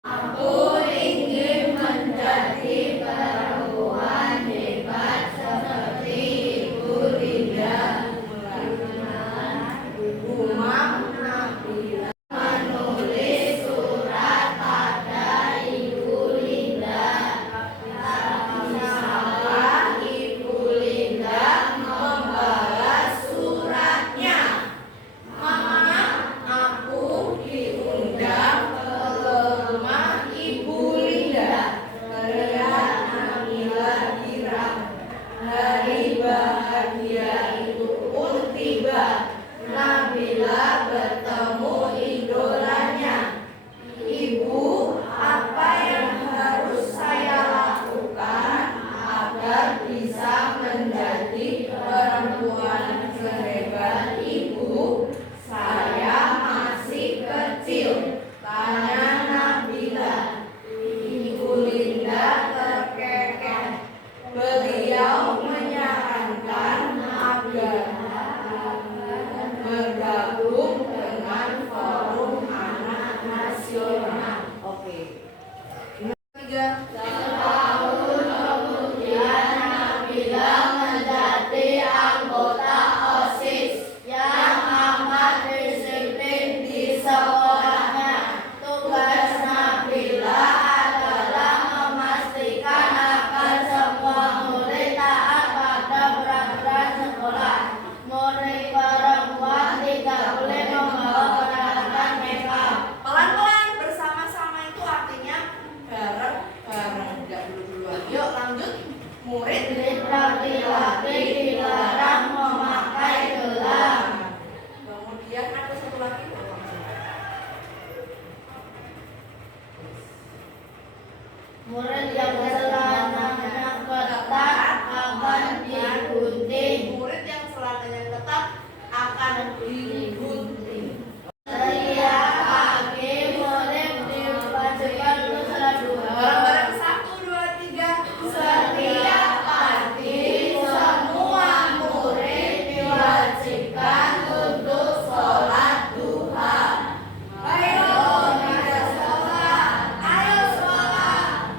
Aku ingin menjadi perempuan hebat seperti Ibu Linda. Umam Nabila menulis surat pada Ibu Linda. Salah Ibu Linda membalas suratnya. Mama, aku diundang ke rumah Ibu Linda. Teriak Nabila girang. Hari bahagia itu pun tiba. Nabila bertemu idolanya. Ibu, apa yang harus saya lakukan agar bisa menjadi perempuan sehebat Ibu? Saya masih kecil, tanya Nabila. Ibu Linda terkekeh. Beliau menyarankan agar bergabung dengan Forum Anak Nasional. Oke. Setahun kemudian Nabila menjadi anggota OSIS yang amat disiplin di sekolahnya. Tugas Nabila adalah memastikan agar semua murid taat pada peraturan sekolah. Murid perempuan tidak boleh membawa peralatan makeup. Pelan-pelan, bersama-sama itu artinya bareng-bareng, tidak dulu-duluan. Yuk lanjut. Murid laki-laki dilarang memakai gelang. Kemudian ada satu lagi. Murid yang celananya ketat akan digunting. Murid yang celananya ketat akan digunting. Teriak pagi, murid diwajibkan untuk salat dua. Bareng-bareng 1, 2, 3. Setiap pagi semua murid diwajibkan untuk sholat duha. Ayo kita sholat, ayo sholat.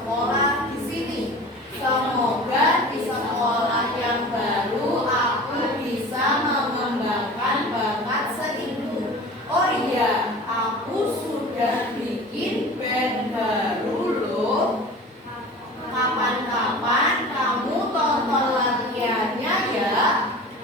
bersekolah di sini. Semoga di sekolah yang baru aku bisa mengembangkan bakat seniku. Oh iya, aku sudah bikin band baru loh. Kapan-kapan kamu tonton latihannya ya.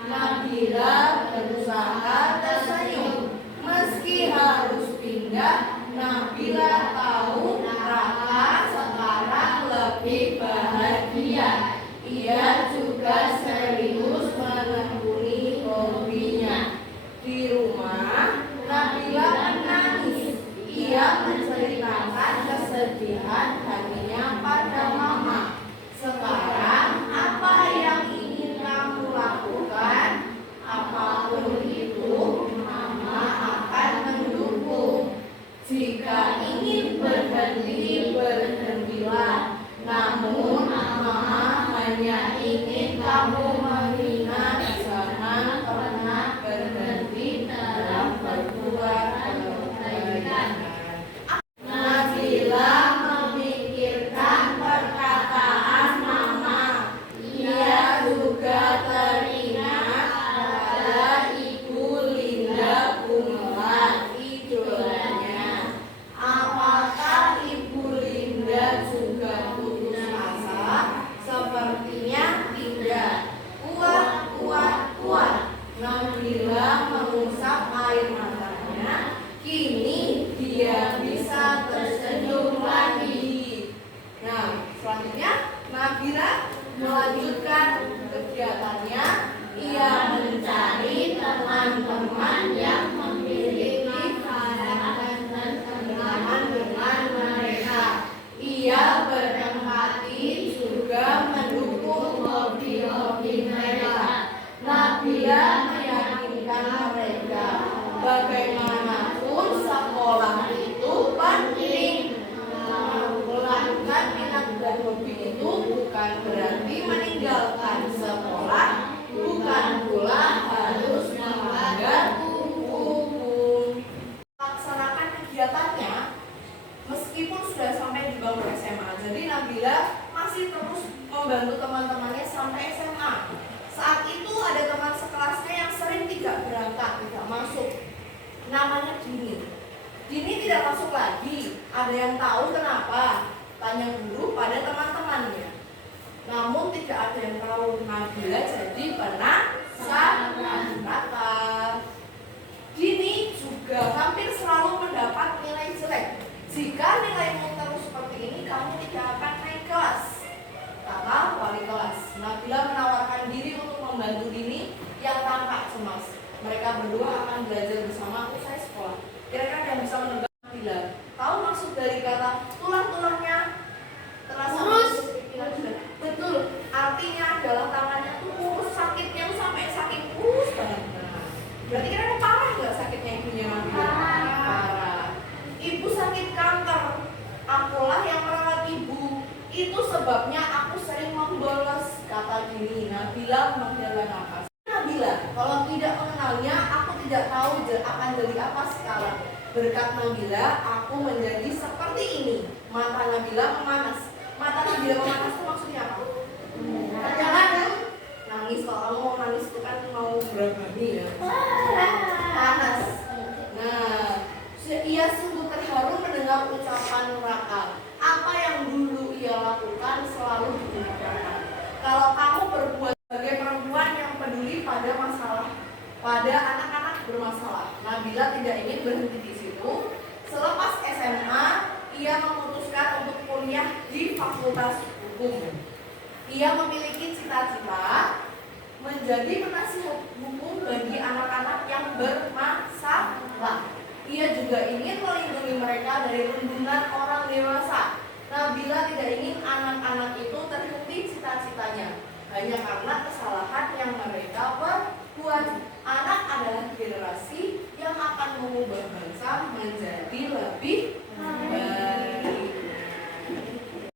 Nabila berusaha tersenyum. Meski harus pindah, Nabila tahu Raka sekarang lebih bahagia. Ia juga serius menekuni hobinya. Di rumah, Nabila menangis. Ia menceritakan kesedihan hatinya pada mama. Sekarang, apa yang ingin kamu lakukan? Apapun itu, mama akan mendukung. Jika ingin berhenti, berhentilah. Namun, mama hanya ingin kamu mengingat jangan pernah berhenti dalam berbuat kebaikan. Nabila memikirkan perkataan mama. Ia juga teringat pada Ibu Linda Gumelar, idolanya. Apakah Ibu Linda juga putus asa? Sepertinya tidak. Kuat, kuat, kuat. Nabila mengusap air matanya. Kini dia bisa tersenyum lagi. Nah, selanjutnya Nabila melanjutkan kegiatannya. Ia mencari teman-teman yang memiliki karakter dan kesamaan dengan mereka. Ia berempati juga mendukung hobi-hobi mereka. Nabila meyakinkan mereka bagaimanapun sekolah itu penting. Melakukan minat dan hobi itu bukan berarti meninggalkan sekolah, bukan pula harus melanggar hukum. Laksanakan kegiatannya meskipun sudah sampai di bangku SMA. Jadi Nabila masih terus membantu teman-temannya sampai SMA. Saat itu ada teman sekelasnya yang sering tidak berangkat, tidak masuk. Namanya Dini. Dini tidak masuk lagi. Ada yang tahu kenapa? Tanya guru pada teman-temannya. Namun tidak ada yang tahu. Nabila jadi penasaran. Dini juga hampir selalu mendapat nilai jelek. Jika nilaimu terus seperti ini, kamu tidak akan naik kelas, kata wali kelas. Nabila menawarkan diri untuk membantu Dini yang tampak cemas. Mereka berdua akan belajar bersama usai sekolah. Kira-kira yang bisa menebak Nabila? Tahu maksud dari kata tulang-tulangnya terasa lurus? Betul. Artinya adalah tangannya tuh kurus, sakitnya tuh sampai sakit kurus banget. Berarti kira-kira parah nggak sakitnya ibunya Nabila? Parah. Ibu sakit kanker. Akulah yang merawat ibu. Itu sebabnya aku sering membolos, kata Dini. Nabila menghela nafas. Nabila, kalau tidak mengenalnya, aku tidak tahu akan jadi apa sekarang. Berkat Nabila, aku menjadi seperti ini. Mata Nabila memanas. Mata Nabila memanas itu maksudnya apa? Jangan nangis. Kalau kamu mau nangis itu kan mau berani ya. Panas. Nah, ia sungguh terharu mendengar ucapan Raka. Apa yang dulu ia lakukan selalu digunakan. Kalau kamu berbuat sebagai perempuan yang peduli pada masalah, pada anak-anak bermasalah. Nabila tidak ingin berhenti di situ. Selepas SMA, ia memutuskan untuk kuliah di Fakultas Hukum. Ia memiliki cita-cita menjadi penasihat hukum bagi anak-anak yang bermasalah. Ia juga ingin melindungi mereka dari runtuhan orang dewasa. Nabila tidak ingin anak-anak itu terhenti cita-citanya hanya karena kesalahan yang mereka perbuat. Anak adalah generasi yang akan mengubah bangsa menjadi lebih